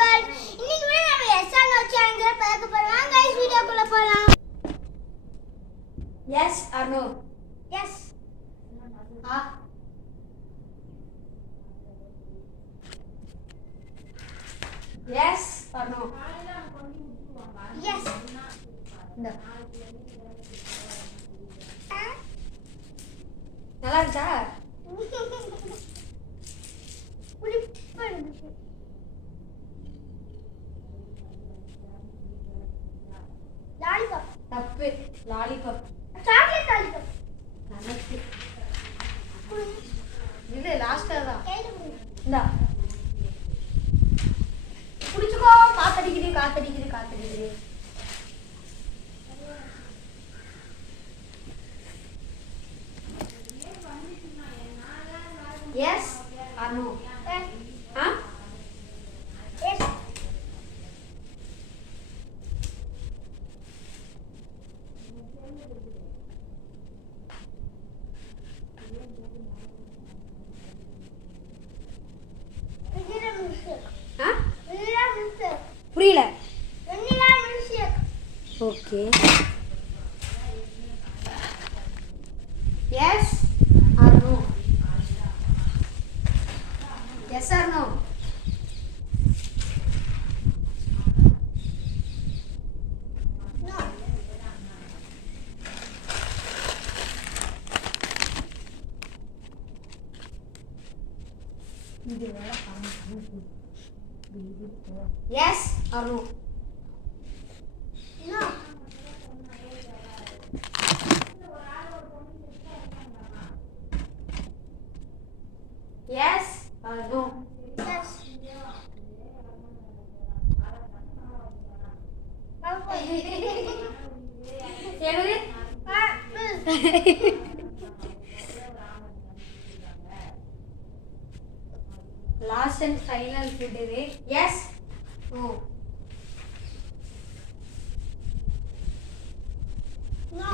Viewers, இன்னைக்கு கூட நம்ம எஸ்ஆர் நோ சேனல்ல பார்க்க போறோம். வாங்க गाइस வீடியோக்குள்ள போலாம். Yes or no? Yes. Yes or no? Yes. இந்த நல்லா இருக்கா? லாலிபாப். தப்பு. லாலிபாப். Chocolate lollipop. நமக்கு இது லாஸ்டா தான். கையில குடு. இந்தா குடிச்சுக்கோ. காத்தடிக்குது காத்தடிக்குது காத்தடிக்குது. Yes or no? Yes. Huh? Yes. Vanilla milkshake. Huh? Vanilla milkshake. புரியல. Vanilla milkshake. Okay. Yes or no? Yes or no? No. Yes or no? No. Yes or no? Yes. என்னது? Last and final food இது. Yes? No. No.